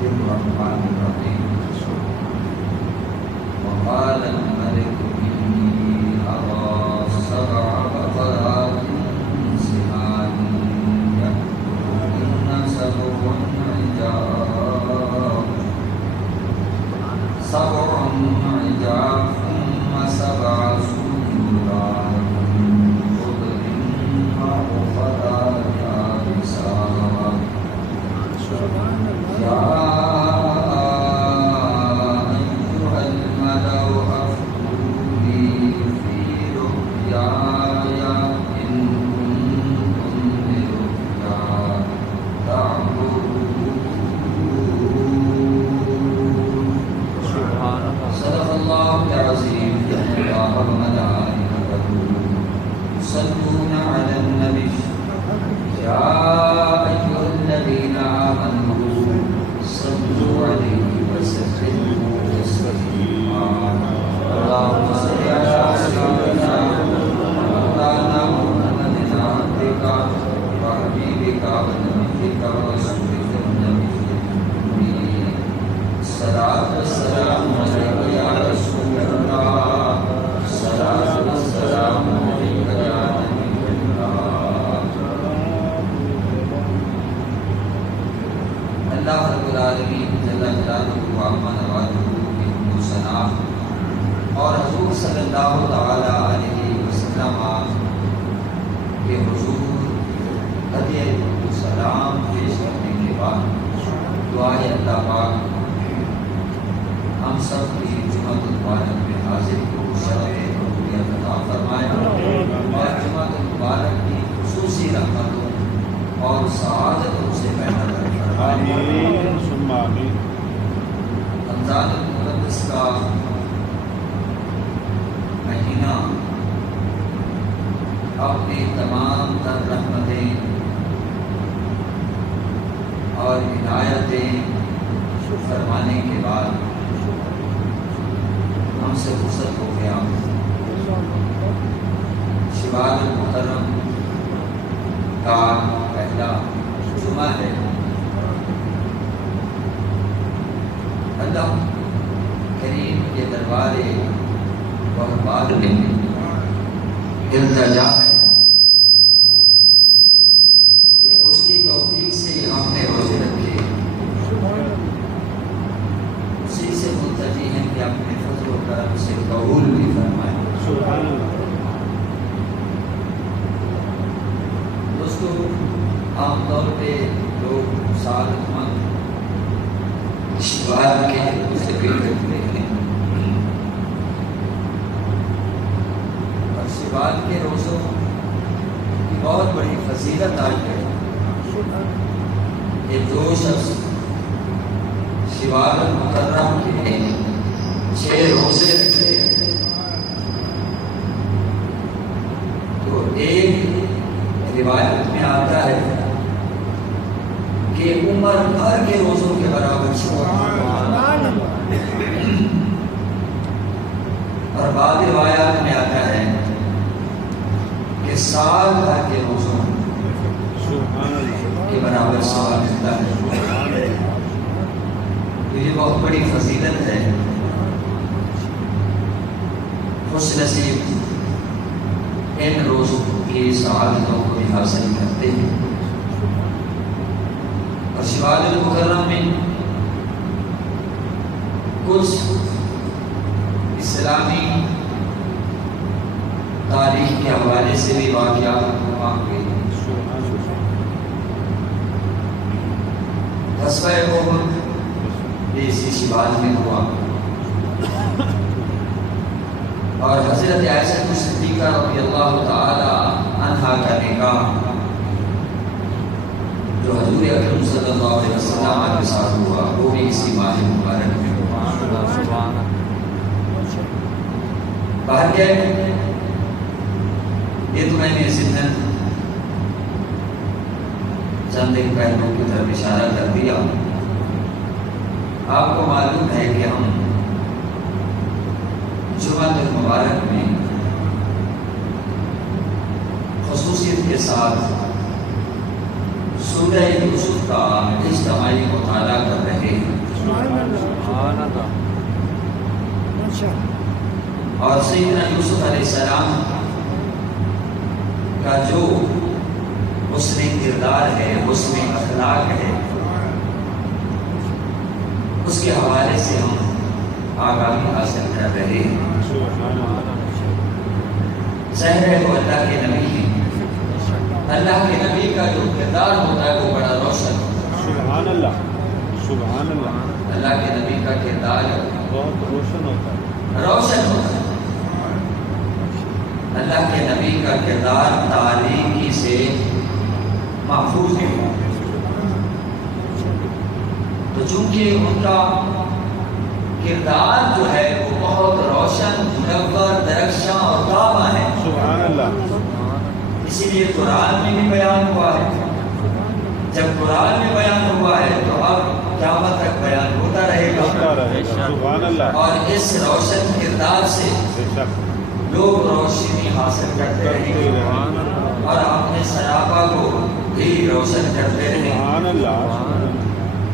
الرحمن الرحيم وقال الملك إني أرى 7 بقرات سمان يأكلهن 7 عجاف ثم 7 سنبلات خضر وأخرى يابسات يا أيها الملأ أفتوني في رؤياي إن كنتم لرؤيا تعبرون. صدق الله العظيم. إن الله وملائكته يصلون على النبي يا أيها الذين آمنوا صلوا عليه وسلموا تسليما. اللهم صل على سيدنا مولانا محمد عبدك وحبيبك ونبيك ورسولك النبي الأمي. الصلاة والسلام عليك يا رسول الله. الصلاة والسلام عليك يا نبي الله. اللہ رب العالمین جل جلالہ و عظم نوازہ کی حمد و ثنا اور حضور صلی اللہ تعالی علیہ وسلم کے حضور ہدیہ و سلام پیش کرنے کے بعد دعائے اللہ پاک ہم سب کی جمعۃ المبارک میں حاضر کو شرف قبولیت عطا فرمائے اور جمعۃ المبارک کی خصوصی رحمتوں اور سعادتوں سے محفوظ آمین ثم آمین. رمضان المقدس کا مہینہ اپنی تمام تر رحمتیں اور عنایتیں فرمانے کے بعد ہم سے رخصت ہو گیا. شوال المحرم کا پہلا جمعہ ہے. اللہ کریم کے دربار وحبار میں التجا ہے کہ اس کی توفیق سے ہم نے روزے رکھے. اسی سے ملتجی ہیں کہ اپنے فضل و کرم سے قبول بھی فرمائے. دوستو عام طور پہ لوگ سعادت مند شوال کے مستقبل کرتے ہیں اور شوال کے روزوں کی بہت بڑی فضیلت آئی ہے کہ جو شخص شوال المحرم کے 6 روزے رکھتے ہیں تو ایک روایت میں آتا ہے کہ عمر بھر کے روزوں کے برابر اور بعض روایات میں آتا ہے کہ سال بھر کے روزوں کے برابر ثواب ملتا ہے. یہ بہت بڑی فضیلت ہے. خوش نصیب ان روزوں کی سعادتوں کو بھی حاصل کرتے ہیں. اور شوال المحرم میں کچھ اسلامی تاریخ کے حوالے سے بھی واقعات واقع ہیں. غزوہ احد بھی اسی شوال میں ہوا اور حضرت عائشہ صدیقہ رضی اللہ تعالی عنہا کا نکاح جو حضور اکرم صلی اللہ علیہ وسلم کے ساتھ ہوا وہ بھی اسی ماہ مبارک میں ہوا. باہر کیا ہے یہ تو میں نے ضمن چند ایک پہلوؤں کی طرف اشارہ کر دیا. آپ کو معلوم ہے کہ ہم جمعۃ المبارک میں خصوصیت کے ساتھ سورہ یوسف کا اجتماعی مطالعہ کر رہے ہیں اور سیدنا یوسف علیہ السلام کا جو حسن کردار ہے، حسن اخلاق ہے، اس کے حوالے سے ہم آگاہی حاصل کر رہے ہیں۔ ظاہر ہے وہ اللہ کے نبی ہیں، اللہ کے نبی کا جو کردار ہوتا ہے وہ بڑا روشن ہوتا ہے۔ سبحان اللہ، سبحان اللہ، اللہ کے نبی کا کردار بہت روشن ہوتا ہے، روشن ہوتا ہے۔ اللہ کے نبی کا کردار تاریکی سے محفوظ ہے، تو چونکہ ان کا کردار جو ہے وہ بہت روشن، منور، درخشاں اور تابہ ہے۔ سبحان اللہ، اسی لیے قرآن میں بھی بیان ہوا ہے۔ جب قرآن میں بیان ہوا ہے تو اب قیامت تک بیان ہوتا رہے گا۔ سبحان اللہ، اور اس روشن کردار سے بے شک لوگ روشنی حاصل کرتے رہیں گے اور اپنے سراپا کو بھی روشن کرتے رہیں گے۔ سبحان اللہ،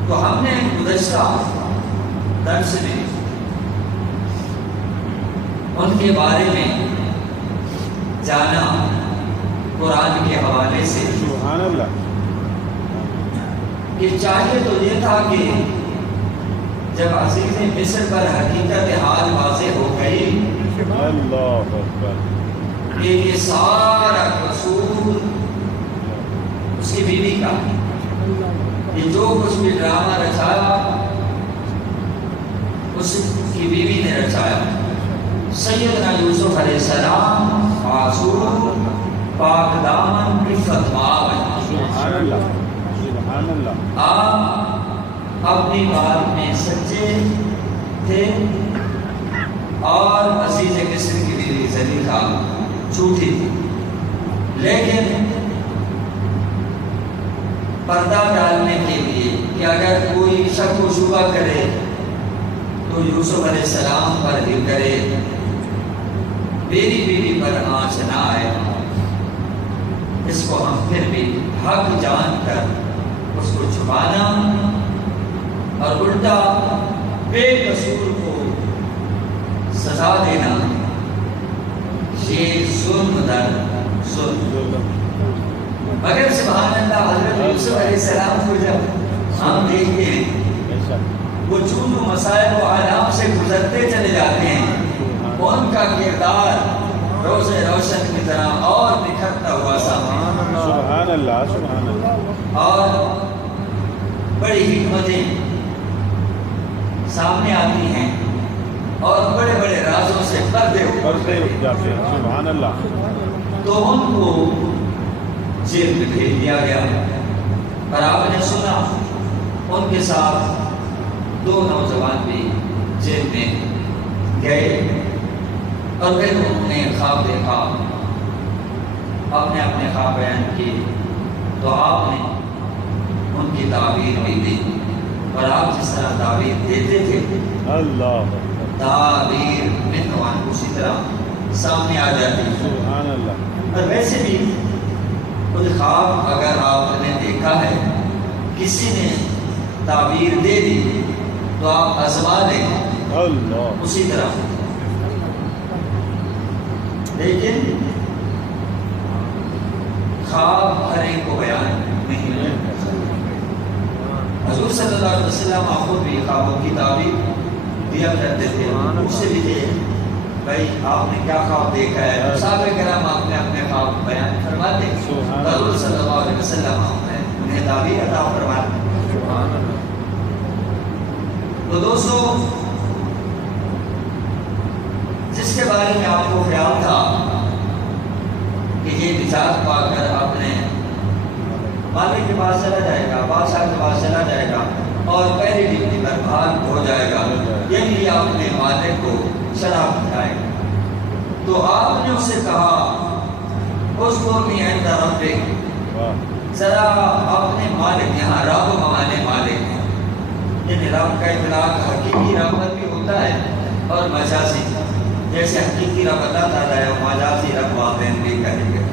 تو ہم نے گزشتہ درس میں ان کے بارے میں جانا قرآن کے حوالے سے سبحان اللہ، کہ چاہیے تو یہ تھا کہ جب عزیز مصر پر حقیقت حال واضح ہو گئی اللہ اکبر، کہ یہ سارا قصور اس کی بیوی کا، یہ جو کچھ بھی ڈرامہ رچایا اس کی بیوی نے رچایا۔ سیدنا یوسف علیہ السلام معصوم، پاک دامن، عفت مآب ہیں۔ سبحان اللہ، سبحان اللہ، آپ اپنی بات میں سچے تھے اور عزیز مصر کی بیوی زلیخا جھوٹی تھی، لیکن پردہ ڈالنے کے لیے کہ اگر کوئی شک و شبہ کرے تو یوسف علیہ السلام پر ہی کرے، میری بیوی پر آنچ نہ آئے، اس کو ہم پھر بھی حق جان کر اس کو چھپانا اور الٹا بے قصور کو سزا دینا، یہ ظلم در ظلم۔ مگر سبحان اللہ، حضرت یوسف علیہ السلام کو جب ہم دیکھتے ہیں بے شک وہ چون و مسائل و آلام سے گزرتے چلے جاتے ہیں، ان کا کردار روز روشن کی طرح اور نکھرتا ہوا سامنے، سبحان اللہ، سبحان اللہ، اور بڑی حکمتیں سامنے آتی ہیں اور بڑے بڑے رازوں سے پردے پردے اٹھ جاتے ہیں، سبحان اللہ، تو ان کو جیل میں بھیج دیا گیا۔ اور آپ نے سنا ان کے ساتھ دو نوجوان بھی جیل میں گئے اور پھر انہوں نے خواب دیکھا، اپنے خواب بیان کیے، تو آپ نے ان کی تعبیر بھی دی، اور آپ جس طرح تعبیر دیتے تھے اللہ، تعبیر منوان اسی طرح سامنے آ جاتی۔ سبحان اللہ، اور ویسے بھی خود خواب اگر آپ نے دیکھا ہے، کسی نے تعبیر دے دی تو آپ آزما لیں اللہ، اسی طرح، لیکن خواب ہر ایک کو بیان نہیں ہے۔ حضور صلی اللہ علیہ وسلم خود بھی خوابوں کی تعبیر دیا کرتے تھے، اس سے بھی تھے بھائی آپ نے کیا خواب دیکھا ہے، صحابہ کرام اپنے اپنے خواب بیان فرماتے، حضور صلی اللہ علیہ وسلم انہیں تعبیر عطا فرماتے۔ تو دوستو، جس کے بارے میں آپ کو خیال تھا کہ یہ نجات پا کر اپنے مالک کے پاس چلا جائے گا، بادشاہ کے پاس چلا جائے گا اور پہلی ڈیوٹی پر بھاگ ہو جائے گا، یعنی اپنے مالک کو شراب پلائے گا، تو آپ نے اسے کہا اس کو بھی عند ربک، ذرا اپنے مالک، یہاں رب مانے مالک ہے، یعنی رب کا اطلاق حقیقی رب پر بھی ہوتا ہے اور مجازی، جیسے حقیقی رب اللہ تعالیٰ ہے، مجازی رب والدین بھی کہیں گے۔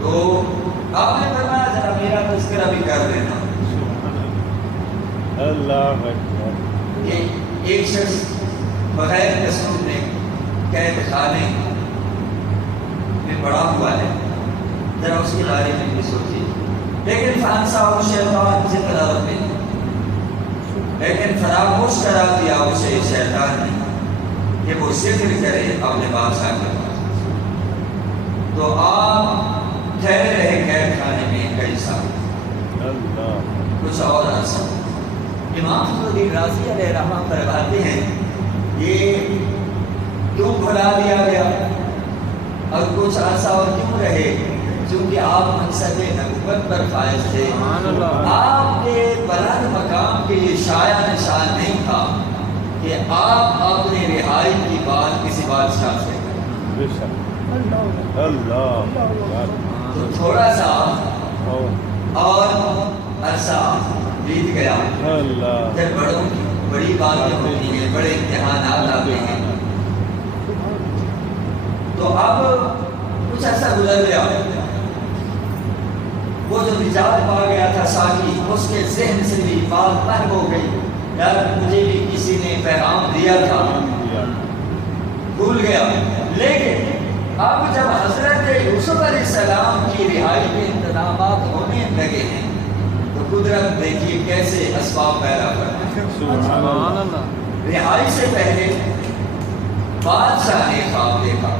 تو آپ نے فرمایا ذرا بھی کر لینا. اللہ اکبر. ایک شخص بغیر قسم میں قید خانے میں پڑا ہوا ہے، ذرا اس کے بارے میں بھی سوچیے. لیکن فانساہ شیطان ذکر ربہ، لیکن فراموش کرا دیا اسے شیطان نے کہ وہ ذکر کرے اپنے بادشاہ کے پاس. تو آپ ٹھہرے رہے قید خانے میں کئی سال، کچھ اور عرصہ. امام فخرالدین رازی علیہ رحمہ فرماتے ہیں یہ کیوں بھلا دیا گیا اور کچھ عرصہ اور کیوں رہے؟ چونکہ آپ منصب نبوت پر فائز تھے. آپ کے بلند مقام کے یہ شایع نشان نہیں تھا کہ آپ اپنے رہائی کی بات کسی بادشاہ سے کریں. تو تھوڑا سا اور عرصہ بیت گیا. جب بڑوں کی بڑی باتیں ہوتی ہیں، بڑے امتحانات آتے ہیں، تو اب کچھ عرصہ گزر گیا. وہ جو نجات پا گیا تھا ساقی، اس کے ذہن سے بھی بات محو ہو گئی. یار مجھے بھی کسی نے پیغام دیا تھا، بھول گیا. لیکن اب جب حضرت یوسف علیہ السلام کی رہائی کے انتظامات ہونے لگے ہیں تو قدرت دیکھیے کیسے اسباب پیدا کرتا ہے. رہائی سے پہلے بادشاہ نے خواب دیکھا.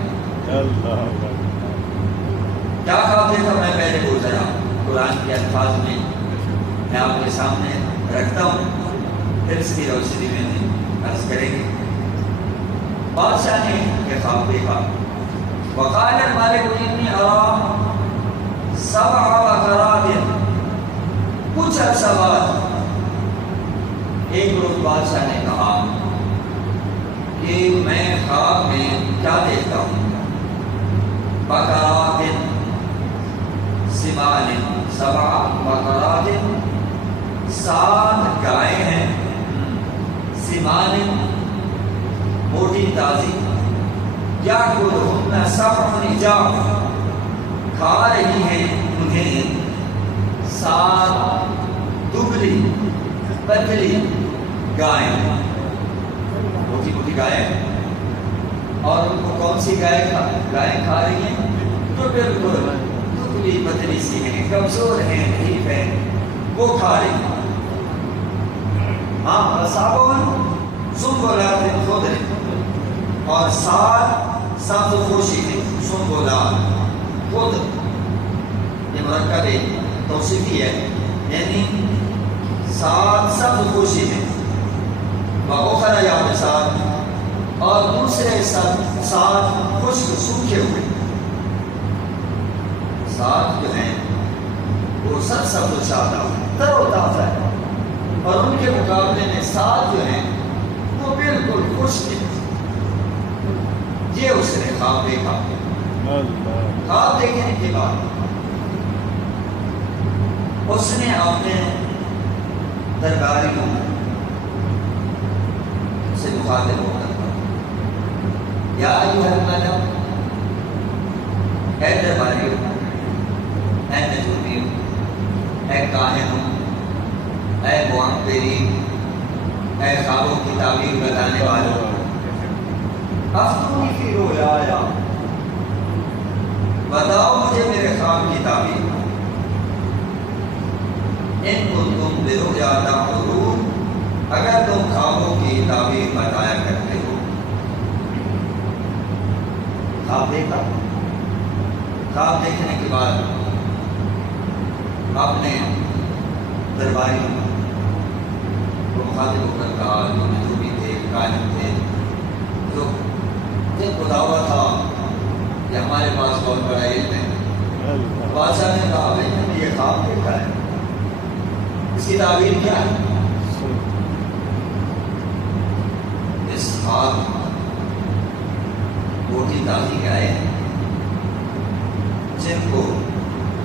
کیا خواب دیکھا میں پہلے بول رہا ہوں، قرآن کے الفاظ میں آپ کے سامنے رکھتا ہوں، پھر اس کی روشنی میں عرض کریں گے. بادشاہ نے یہ خواب دیکھا. وقال الملك انی ارى 7 بقرات. کچھ عرصہ بعد ایک روز بادشاہ نے کہا کہ میں خواب میں کیا دیکھتا ہوں؟ بقرات سمان 7 بقرات، 7 گائیں ہیں، سمان موٹی تازی، یاکلہن 7 عجاف، کھا رہی ہیں انہیں 7 دبلی پتلی گائیں. موٹی موٹی گائیں، اور ان کو کون سی گائیں کھا رہی ہیں؟ جو بالکل دبلی پتلی سی ہیں، کمزور ہیں، ضعیف ہیں، وہ کھا رہی ہیں. ہاں سابون سنبلات خضر، اور 7 سبز خوشی ہیں، سنبلات خضر. یہ مرکب توصیفی ہے، یعنی 7 سبز خوشی ہیں. وَأُخَرَ يَابِسَاتٍ، اور دوسرے 7 خشک سوکھے ہوئے. 7 جو ہیں وہ سبز و شاداب تر و تازہ ہے، اور ان کے مقابلے میں 7 جو ہیں وہ بالکل خشک ہیں. یہ اس نے خواب دیکھا. خواب دیکھنے کے بعد اس نے اپنے درباریوں سے مخاطب ہو کر کہا، یا ایھا الملأ، اے درباریوں، اے نجومیوں، اے کاہنوں، اے معبرین، اے خوابوں کی تعبیر بتانے والوں، افتونی فی رؤیایا، بتاؤ مجھے میرے خواب کی تعبیر. ان کنتم برؤیا تعبرون، اگر تم خوابوں کی تعبیر بتایا کرتے ہو. خواب دیکھا. خواب دیکھنے کے بعد آپ نے درباری کو مخاطب ہو کر کہا، جو نجومی تھے، کاہن تھے، جو جن کو دعویٰ تھا کہ ہمارے پاس بہت بڑا علم ہے. بادشاہ نے کہا بھائی میں نے یہ خواب دیکھا ہے، اس کی تعبیر کیا ہے؟ اس خواب موٹی تازی گائے جن کو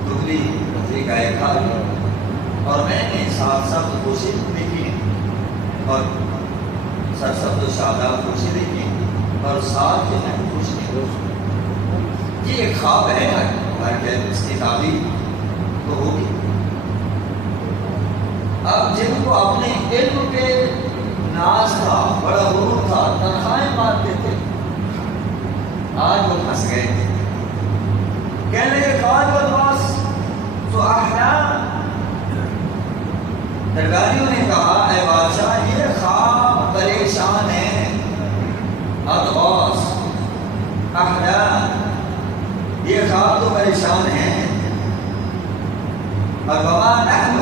دبلی پتلی گائے کھا لی، اور میں نے 7 سبز خوشی دیکھی اور سرسبز و شاداب خوشی دیکھی، اور 7 جو ہیں خوش نہیں. یہ ایک خواب ہے، ہر اس کی تعبیر تو ہوگی. اپنے علم کے ناز تھا، بڑا غرور تھا، تنخواہیں مارتے تھے، آج وہ پھنس گئے تھے. کہنے لگے قال والباس تو احلام. درباریوں نے کہا اے بادشاہ یہ خواب پریشان ہے، ادغاس احلام، یہ خواب تو پریشان ہے. اور وما نحن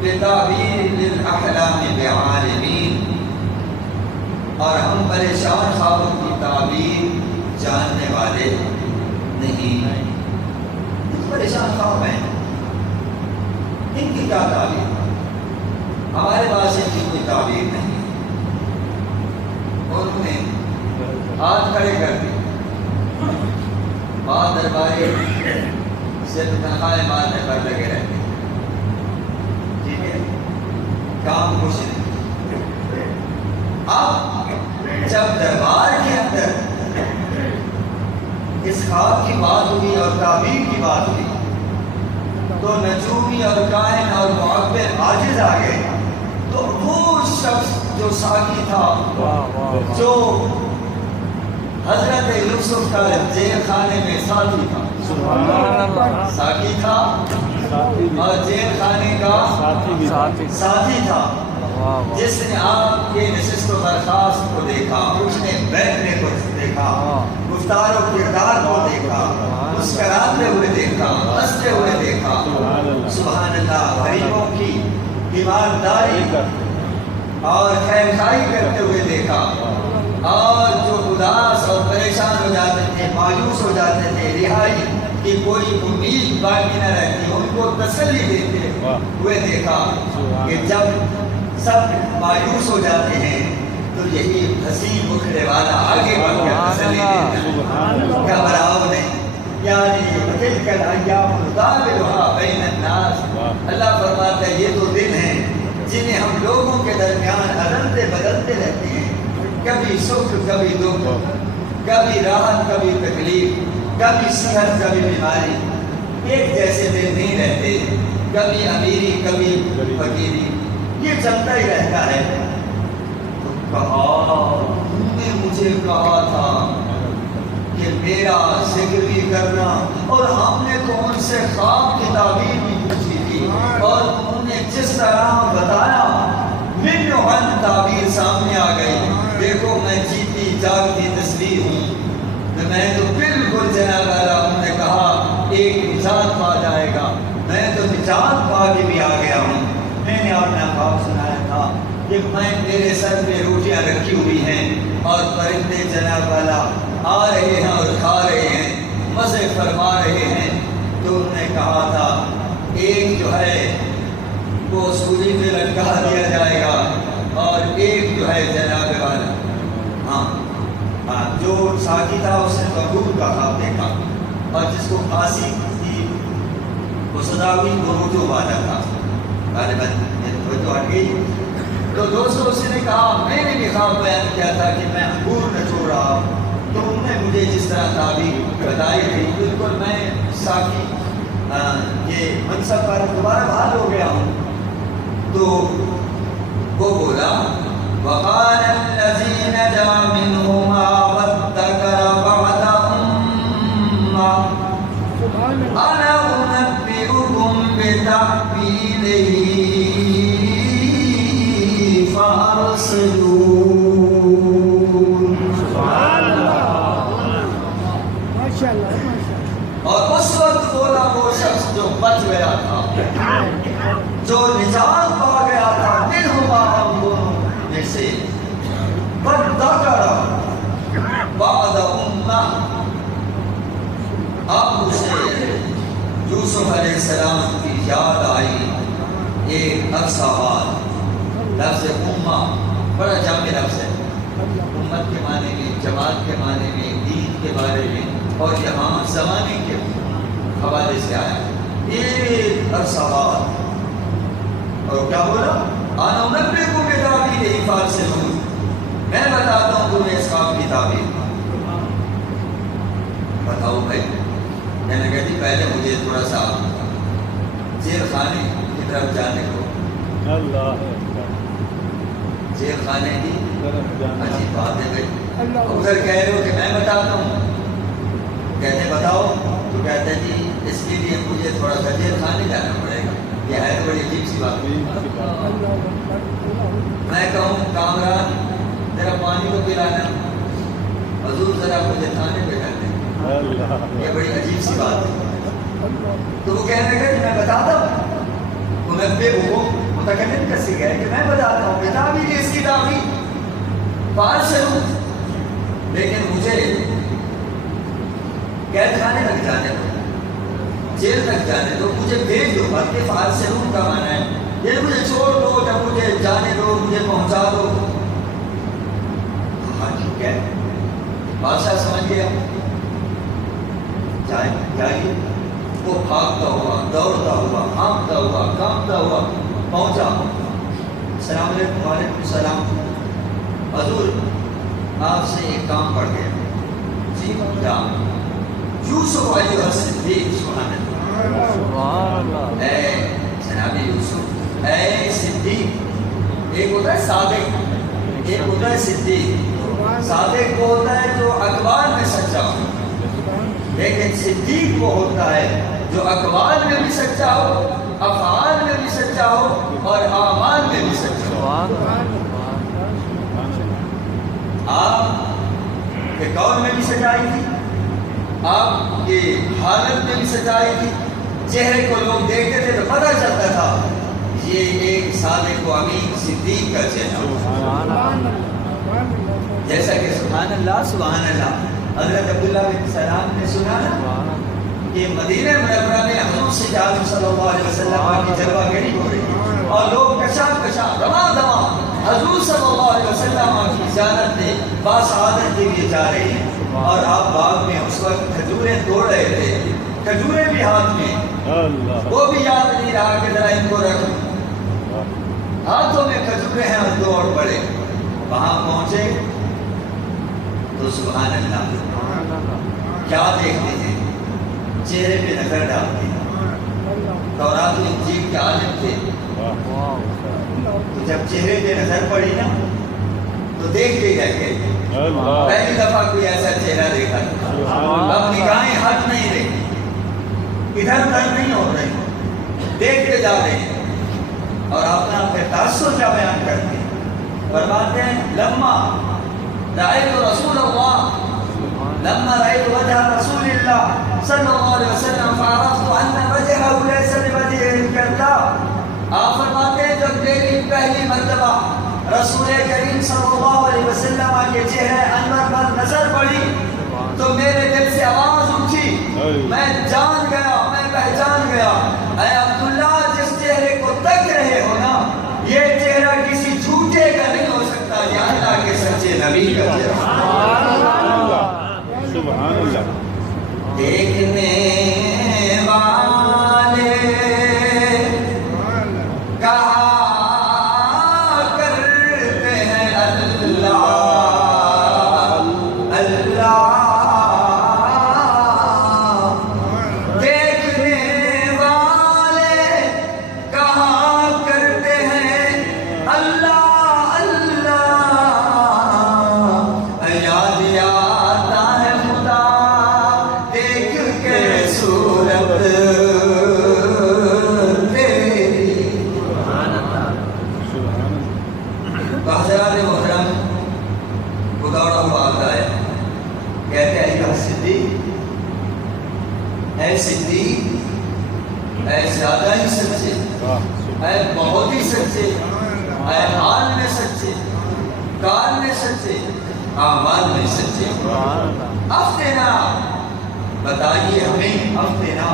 بتعبیر للاحلام بعالمین، اور ہم پریشان خوابوں کی تعبیر جاننے والے نہیں. پریشان خواب ہیں، ان کی کیا تعبیر؟ ہمارے پاس ان کی کوئی تعبیر نہیں. اور انہوں نے ہاتھ کھڑے کر دیے. بعض درباری صرف تنخواہیں مارنے پر لگے رہتے، ٹھیک ہے، کام کچھ نہیں. اب جب دربار کے اندر اس خواب کی بات ہوئی اور تعبیر کی بات ہوئی تو نجومی اور کاہن اور معبر عاجز آ گئے. تو وہ شخص جو ساقی تھا، جو حضرت یوسف کا جیل خانے میں ساتھی تھا، ساقی تھا اور جیل خانے کا ساتھی تھا، جس نے آپ کے نشست و برخاست کو دیکھا، اٹھنے بیٹھنے کو دیکھا، گفتار و کردار کو دیکھا، مسکراتے ہوئے دیکھا، ہنستے ہوئے دیکھا. سبحان اللہ. غریبوں کی ایمانداری اور خیر خواہی کرتے ہوئے دیکھا، اور جو اداس اور پریشان ہو جاتے تھے، مایوس ہو جاتے تھے، رہائی کی کوئی امید باقی نہ رہتی، ان کو تسلی دیتے ہوئے دیکھا. کہ جب سب مایوس ہو جاتے ہیں تو یہی حسین مکھڑے والا آگے بڑھ کر تسلی دیتا ہے. گھبراؤ نہیں، یعنی تلک الایام نداولها بین الناس. اللہ فرماتا ہے یہ تو دن ہیں جنہیں ہم لوگوں کے درمیان عدلتے بدلتے رہتے ہیں. کبھی سکھ، کبھی دکھ، کبھی راحت، کبھی تکلیف، کبھی صحت، کبھی بیماری. ایک جیسے دن نہیں رہتے، کبھی امیری، کبھی فقیری، یہ چلتا ہی رہتا ہے. تو کہا تم نے مجھے کہا تھا کہ میرا ذکر بھی کرنا، اور ہم نے تو ان سے خواب کی تعبیر بھی پوچھی تھی، اور انہوں نے جس طرح بتایا منہن تعبیر سامنے آ گئی. دیکھو میں جیتی جاگتی تصویر ہوں. میں تو بالکل جناب انہوں نے کہا ایک نجات پا جائے گا، میں تو نجات پا کے بھی آ گیا ہوں. میں نے اپنا خواب سنایا تھا کہ میں میرے سر پہ روٹیاں رکھی ہوئی ہیں اور پرندے جناب والا آ رہے ہیں اور کھا رہے ہیں، مزے فرما رہے ہیں. تو انہوں نے کہا تھا ایک جو ہے وہ سولی پہ لٹکا دیا جائے گا، اور ایک جو ہے جناب والا جو ساقی تھا اس نے بندوق کا خواب دیکھا، اور جس کو پھانسی کی وہ سزا ہوئی وہ روٹو والا تھا. تو ہٹ گئی. تو دوستوں اس نے کہا میں نے بھی خواب بیان کیا تھا کہ میں انگور نچوڑ رہا ہوں. تو انہوں نے مجھے جس طرح تعبیر بتائی تھی بالکل میں ساقی یہ منصب پر دوبارہ بحال ہو گیا ہوں. تو وہ بولا وقال الذي نجا منهما وادكر بعد أمة أنا أنبئكم بتأويله فأرسلون. اور اس وقت بولا وہ شخص جو بچ گیا تھا، جو نجات پا گیا تھا منہما ہم دونوں میں سے، وَذَّكَرَ بَعْدَ أُمَّةٍ، اب اسے یوسف علیہ السلام کی یاد آئی ایک عرصہ بعد. لفظ امہ بڑا جامع لفظ ہے، امت کے معنی میں، جماعت کے معنی میں، دین کے بارے میں، اور یہاں زمانے کے حوالے سے آیا ایک عرصہ بعد. اور کیا بولا انا انبئکم بتأویلہ فارسلون، میں بتاتا ہوں تمہیں اس خواب کی تعبیر. بتاؤ بھائی. میں نے کہا جی پہلے مجھے تھوڑا سا جیل خانے کی طرف جانے کو اللہ جیل خانے کی اللہ عجیب بات ہے بھائی. ادھر کہہ رہے ہو کہ میں بتاتا ہوں. کہتے ہیں بتاؤ تو کہتے ہیں جی اس کے لیے مجھے تھوڑا سا جیل خانے جانا پڑے گا. یہ ہے تو بڑی عجیب سی بات. میں کہوں کامران ذرا پانی کو پلانا, حضور ذرا مجھے تھانے پہ کر دیں. یہ بڑی عجیب سی بات ہے. تو وہ کہنے لگا کہ میں بتاتا ہوں. منبے وہ متکلم کیسے گئے کہ میں بتاتا ہوں کتاب ہی اس کی تعبیر پار سے ہوں, لیکن مجھے قید خانے تک جانے دو, جیل تک جانے دو, مجھے بھیج دو. بلکہ فار سے ہوں کا معنی ہے یہ مجھے چھوڑ دو, جب مجھے جانے دو, مجھے پہنچا دو. ہاں ٹھیک ہے, بادشاہ سمجھ گیا جائیے. وہ بھاگتا ہوا, دوڑتا ہوا, ہانپتا ہوا, کانپتا ہوا پہنچا. السلام علیکم. وعلیکم السلام. حضور آپ سے ایک کام پڑ گیا. جی کیا؟ یوسف علیہ الصدیق. سبحان اللہ. اے جناب یوسف, اے صدیق. ایک ہوتا ہے صادق, ایک ہوتا ہے صدیق. صادق وہ ہوتا ہے جو اخبار میں سچا ہو, لیکن صدیق وہ ہوتا ہے جو اقوال میں بھی سچا ہو, افعال میں بھی سچا ہو, اور اعمال میں بھی سچا ہو. آپ کے قول میں بھی سچائی تھی, آپ کے حالت میں بھی سچائی تھی. چہرے کو لوگ دیکھتے تھے تو پتہ چلتا تھا یہ ایک صادق و امین صدیق کا چہرہ. جیسا کہ سبحان اللہ سبحان اللہ حضرت عبداللہ بن سلام نے سنا نا کہ مدینہ منورہ میں حضور سے عالم صلی اللہ علیہ وسلم کی جلوہ گری ہو رہی, اور لوگ کشاف کشاف دماغ دماغ حضور صلی اللہ علیہ وسلم کی زیارت میں باسعادت کے لیے جا رہے ہیں. اور آپ باغ میں اس وقت کھجوریں توڑ رہے تھے, کھجوریں بھی ہاتھ میں, وہ بھی یاد نہیں رہا کہ ذرا ان کو رکھو. ہاتھوں میں کھجوریں ہیں اور دوڑ پڑے. وہاں پہنچے تو سبحان اللہ کیا دیکھتے تھے, چہرے پہ نظر ڈالتے. تورات و انجیل کے عالم تھے, تو جب چہرے پہ نظر پڑی نا تو دیکھتے رہ گئے. پہلی دفعہ کوئی ایسا چہرہ دیکھا, اب نگاہیں ہٹ نہیں رہی, ادھر ادھر نہیں ہو رہی, دیکھتے جا رہے ہیں. اور اپنا پھر تاثر کیا بیان کرتے ہیں, فرماتے ہیں لما رأيت رسول الله, لما رأيت وجه رسول الله صلى الله عليه وسلم فعرفت أن وجهه ليس بوجه الكذاب. آپ فرماتے ہیں جب میری پہلی مرتبہ رسول کریم صلی اللہ علیہ وسلم کے چہرے انور پر نظر پڑی تو میرے دل سے آواز اٹھی, میں جان گیا, میں پہچان گیا. اے عبداللہ, جس چہرے کو تک رہے ہو نا, یہ چہرہ کسی جھوٹے کا نہیں ہو سکتا, یہ اللہ کے سچے نبی کا چہرہ. سبحان اللہ. دیکھنے والے کہا کرتے ہیں اللہ اللہ. دیکھنے والے کہا کرتے ہیں اللہ اللہ. یاد آتا ہے خدا دیکھ کے صورت تیری. حضرات محترم, وہ دوڑا ہوا آتا ہے, کہتے ہیں یا صدیق, اے صدیق, اے زیادہ ہی سچے, اے بہت ہی سچے, اے حال میں سچے, کال میں سچے, اعمال میں سچے. افتنا, بتائیے ہمیں, افتنا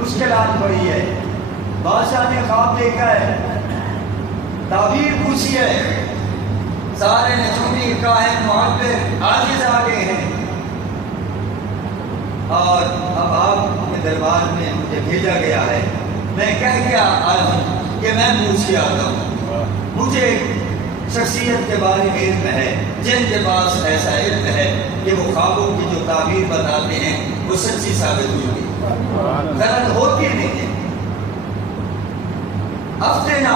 مشکلات پڑی ہے, بادشاہ نے خواب دیکھا ہے, تعبیر پوچھی ہے, سارے نجومی کاہن معبر عاجز آ گئے ہیں, اور اب آپ کے دربار میں مجھے بھیجا گیا ہے. میں کہہ کے آیا ہوں کہ میں پوچھ کے آتا ہوں. مجھے شخصیت کے بارے میں علم ہے, جن کے پاس ایسا علم ہے کہ وہ خوابوں کی جو تعبیر بتاتے ہیں وہ سچی ثابت ہوگی, غلط ہوتی نہیں ہے. افتنا,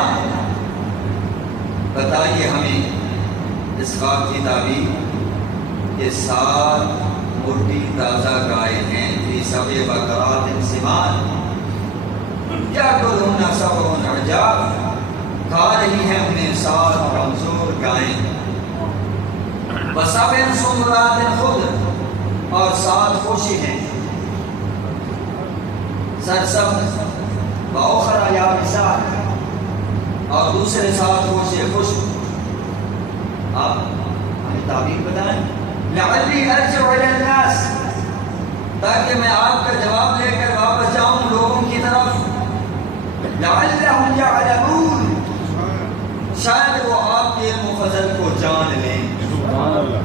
بتائیے ہمیں اس خواب کی تعبیر کہ 7 موٹی تازہ گائے ہیں فی سبع بقرات سمان یأکلہن سبع عجاف، کھا رہی ہیں انہیں 7 کمزور گائیں، وسبع سنبلات خضر، اور 7 خوشی ہیں سرسبز، وأخرى یابسات، اور دوسرے 7 خوشے خشک۔ آپ ہمیں تعبیر بتائیں، لعلی ارجع الی الناس، تاکہ میں آپ کا جواب لے کر واپس جاؤں لوگوں کی طرف، لعلہم یعلمون، شاید وہ آپ کے علم و فضل کو جان لیں۔ سبحان اللہ۔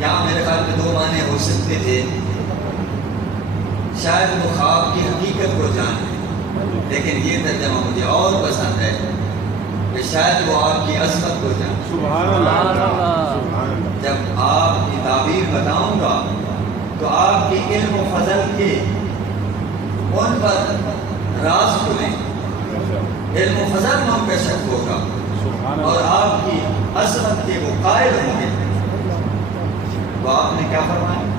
یہاں میرے خیال میں 2 معنی ہو سکتے تھے، شاید وہ خواب کی حقیقت کو جان لیں، لیکن یہ ترجمہ مجھے اور پسند ہے کہ شاید وہ آپ کی عظمت کو جان لیں۔ سبحان اللہ۔ سبحان اللہ۔ جب آپ کی تعبیر بتاؤں گا تو آپ کے علم و فضل کے ان پر راز کھلیں، علم و فضل منکشف ہوگا، سبحان اور اللہ۔ آپ کی عظمت کے وہ قائل ہوں گے۔ تو آپ نے کیا فرمایا؟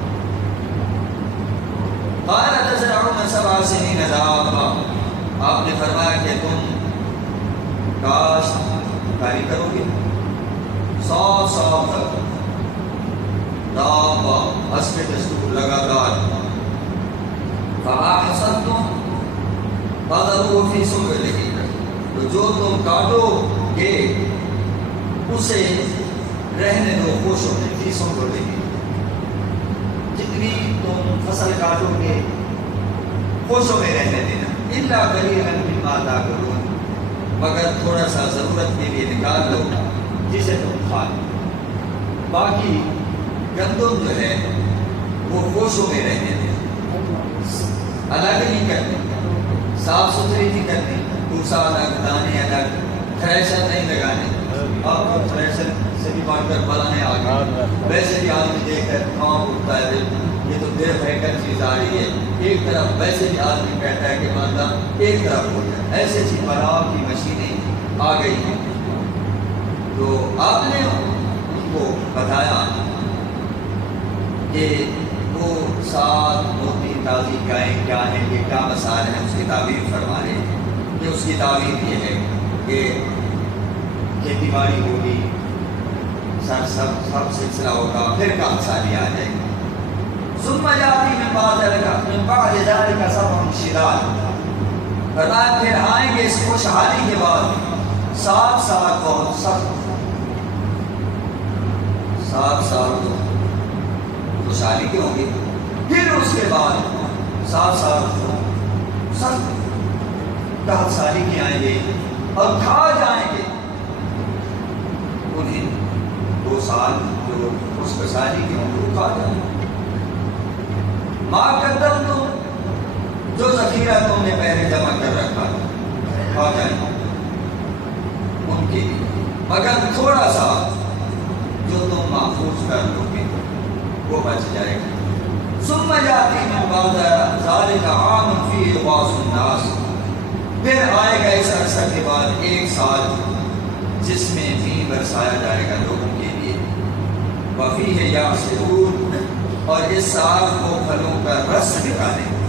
قال تزرعون 7 سنین دابا، آپ نے فرمایا کہ تم کاشتکاری کرو گے 100 سال تک، دابا حسب دستور لگاتار، فما حصدتم فذروه فی سنبلہ، تو جو تم کاٹو گے اسے رہنے دو خوشوں میں، فی سنبلہ، جتنی تم فصل کاٹو گے خوشوں میں رہنے دینا، الا قلیلا مما تاکلون، مگر تھوڑا سا ضرورت کے لیے نکال لو جسے تم کھا لو، باقی گندم جو ہے وہ خوشوں میں رہنے دینا، الگ نہیں کرنی، صاف ستھری نہیں کرنی، بھوسا الگ، دانے الگ، تھریشر نہیں لگانے۔ آپ کو تھریشر سے بھی بانٹ کر بلانے آ گئے، ویسے بھی آدمی دیکھ کر کام اٹھتا ہے، یہ تو دیر بھینکر چیز آ رہی ہے، ایک طرف ویسے بھی آدمی کہتا ہے کہ بندہ ایک طرف ہو جائے، ایسے چیز پلاؤ کی مشینیں آ گئی ہیں۔ تو آپ نے ان کو بتایا کہ وہ 7 موٹی تازی گائیں کیا ہیں، یہ کیا مسائل ہیں، اس کی تعبیر فرما رہے ہیں کہ اس کی تعبیر یہ ہے کہ کھیتی باڑی ہوگی، سب سلسلہ ہوگا، پھر کام سالی آ جائے گی، ثم یاتی من بعد ذلک سبع شداد، فرمایا پھر آئیں گے اس خوشحالی کے بعد 7 سال بہت سخت، 7 سال تو خوشحالی کے ہوں گے، پھر اس کے بعد 7 سال سخت قحط سالی کے آئیں گے اور کھا جائیں گے انہیں 2 سال جو اس خوشحالی کے ہوں گے، کھا جائیں گے۔ ماں قدم تم، جو ذخیرہ تم نے پہلے جمع کر رکھا کھا جائیں گے ان کے لیے، مگر تھوڑا سا جو تم محفوظ کر لو گے وہ بچ جائے گا۔ ثم یاتی من بعد ذلک عام فیہ یغاث الناس، پھر آئے گا اس عرصہ کے بعد 1 سال جس میں بھی برسایا جائے گا لوگوں کے لیے، وفیہ یعصرون، اور اس سال کو پھلوں کا رس نکالیں گے۔